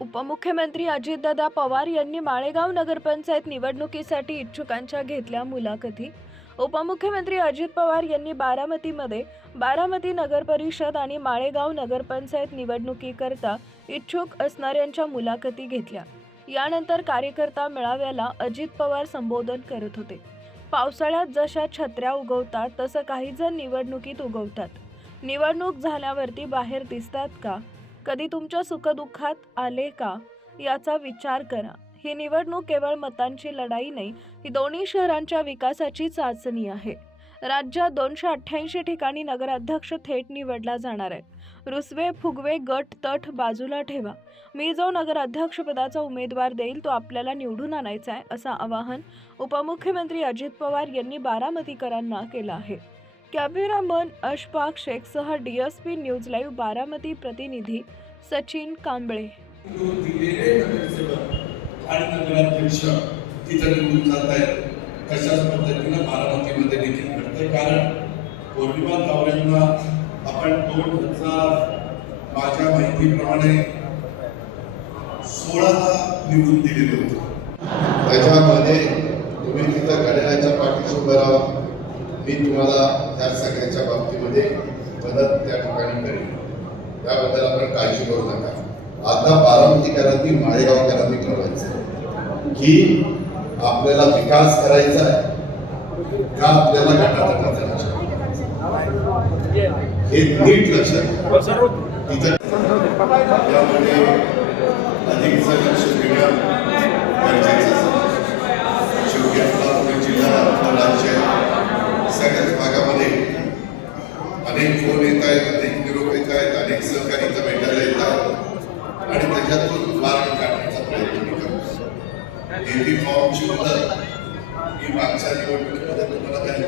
उपमुख्यमंत्री अजितदादा पवार यांनी माळेगाव नगरपंचायत निवडणुकीसाठी इच्छुकांच्या घेतल्या मुलाखती. उपमुख्यमंत्री अजित पवार यांनी बारामतीमध्ये बारामती नगर परिषद आणि माळेगाव नगरपंचायत निवडणुकीकरता इच्छुक असणाऱ्यांच्या मुलाखती घेतल्या. यानंतर कार्यकर्ता मेळाव्याला अजित पवार संबोधन करत होते. पावसाळ्यात जशा छत्र्या उगवतात तसं काही जण निवडणुकीत उगवतात. निवडणूक झाल्यावरती बाहेर दिसतात का? कधी तुमच्या सुखदुःखात आले का याचा विचार करा. ही निवडणूक केवळ मतांची लढाई नाही ही दोन्ही शहरांच्या विकासाची चाचणी आहे. राज्यात दोनशे अठ्ठ्याऐंशी ठिकाणी नगराध्यक्ष थेट निवडला जाणार आहे. रुसवे फुगवे गट तट बाजूला ठेवा. मी जो नगराध्यक्षपदाचा उमेदवार देईल तो आपल्याला निवडून आणायचा आहे असं आवाहन उपमुख्यमंत्री अजित पवार यांनी बारामतीकरांना केलं आहे. कॅमेरामन अशफाक शेखसह डीएसपी न्यूज लाईव्ह बारामती प्रतिनिधी सचिन कांबळे. तिथं निवडून जात आहेत तशाच पद्धतीनं बारामतीमध्ये देखील घडतंय. कारण पौर्णिमा गावऱ्यांना आपण दोन हजार माझ्या माहितीप्रमाणे सोळाला निवडून दिलेले होते. मी तुम्हाला त्या सगळ्याच्या बाबतीमध्ये मदत त्या ठिकाणी करेन. त्याबद्दल आपण काळजी करू नका. आता बारामतीकरांनी माळेगावकरांनी कळवायचं की आपल्याला विकास करायचा आहे का आपल्याला गटातटाचा लक्षात हे नीट लक्षात. तिथं अनेक फोन येत आहेत अनेक निरोप येत आहेत अनेक सहकारी भेटायला येत आहेत. आणि त्याच्यातून मार्ग काढण्याचा प्रयत्न मी करतो. एबी फॉर्मची मदत ही मागच्या निवडणुकीमध्ये तुम्हाला काही